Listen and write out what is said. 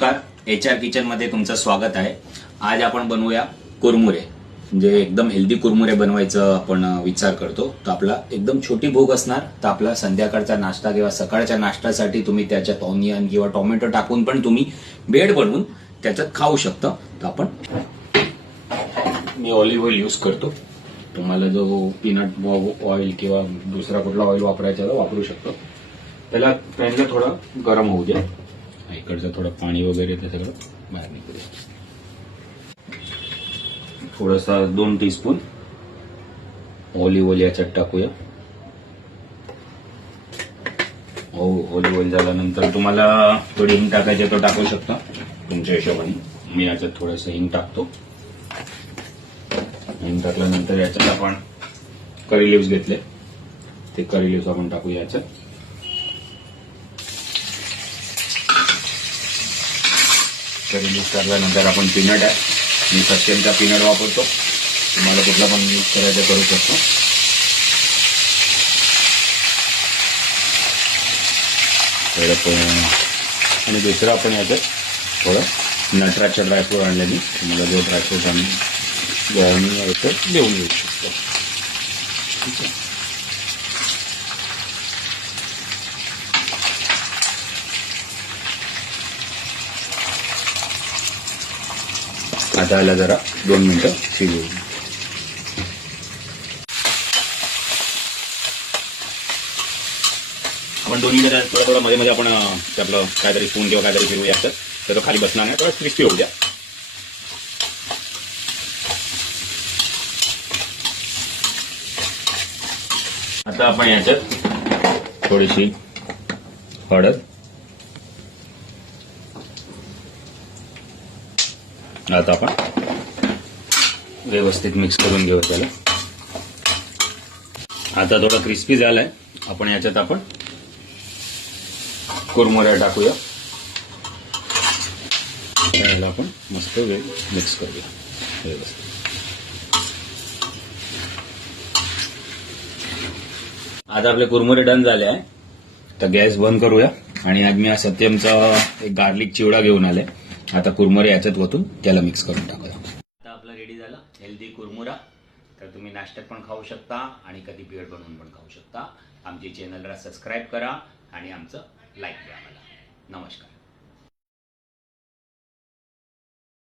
नमस्कार. H R किचनमध्ये तुमचं स्वागत आहे. आज आपण बनवूया कुरमुरे. म्हणजे एकदम हेल्दी कुरमुरे बनवायचं आपण विचार करतो. तर आपला एकदम छोटी भूक असणार. तर आपला संध्याकाळचा नाश्ता किंवा सकाळच्या नाश्त्यासाठी तुम्ही त्याच्यात ऑनियन किंवा टोमॅटो टाकून पण तुम्ही बेड बनवून त्याच्यात खाऊ शकता. तर आपण मी ऑलिव्ह ऑइल यूज करतो. तुम्हाला जो पीनट ऑइल किंवा दुसरा कुठला ऑइल वापरायचा तो वापरू शकतो. त्याला पॅनला थोडं गरम होऊ द्या. इकडचं थोडं पाणी वगैरे ते सगळं बाहेर निघूया थोडासा दोन टीस्पून ऑलिव्ह ऑइल याच्यात टाकूया. हो ऑलिव्ह ऑइल झाल्यानंतर तुम्हाला थोडी हिंग टाकायची तर टाकू शकता तुमच्या हिशोबाने. मी याच्यात थोडंसं हिंग टाकतो. हिंग टाकल्यानंतर याच्यात आपण करी लिव्स घेतले. ते करी लिव्स आपण टाकू याच्यात. करी लिव्स टाकल्यानंतर आपण पीनट आहे. मी सत्यमचा पीनट वापरतो. तुम्हाला कुठला पण यूज करायचं करू शकतो. तर आपण- आणि दुसरं आपण याच्यात थोडं नटराजच्या ड्रायफ्रूट आणल्याने तुम्हाला जो ड्रायफ्रूट आम्ही गव्हाणी देऊन येऊ शकतो. ठीक आहे? आता जरा दोन मिनिटं शिजवू आपण दोन्ही मिनिटं थोडं थोडं मध्ये मध्ये आपण ते आपलं काहीतरी स्पून किंवा काहीतरी फिरवूया असतं तर तो खाली बसणार नाही थोडं क्रिस्पी होऊ द्या. आता आपण याच्यात थोडीशी हळद आता आपण व्यवस्थित मिक्स करून घेऊ त्याला. आता थोडा क्रिस्पी झालाय. आपण याच्यात आपण कुरमुऱ्या टाकूया. त्याला आपण मस्त वेळ मिक्स करूया. व्यवस्थित. आता आपले कुरमुरे डन झाले आहे. तर गॅस बंद करूया. आणि आज मी हा सत्यमचा एक गार्लिक चिवडा घेऊन आलाय. आता कुरमुरे याच्यात ओतून त्याला मिक्स करून टाकूया. आता आपलं रेडी झालं. हेल्दी कुरमुरा. तर तुम्ही नाश्त्यात पण खाऊ शकता आणि कधी बेड बनवून पण खाऊ शकता. आमची चॅनलला सबस्क्राईब करा आणि आमचं लाईक द्या मला नमस्कार.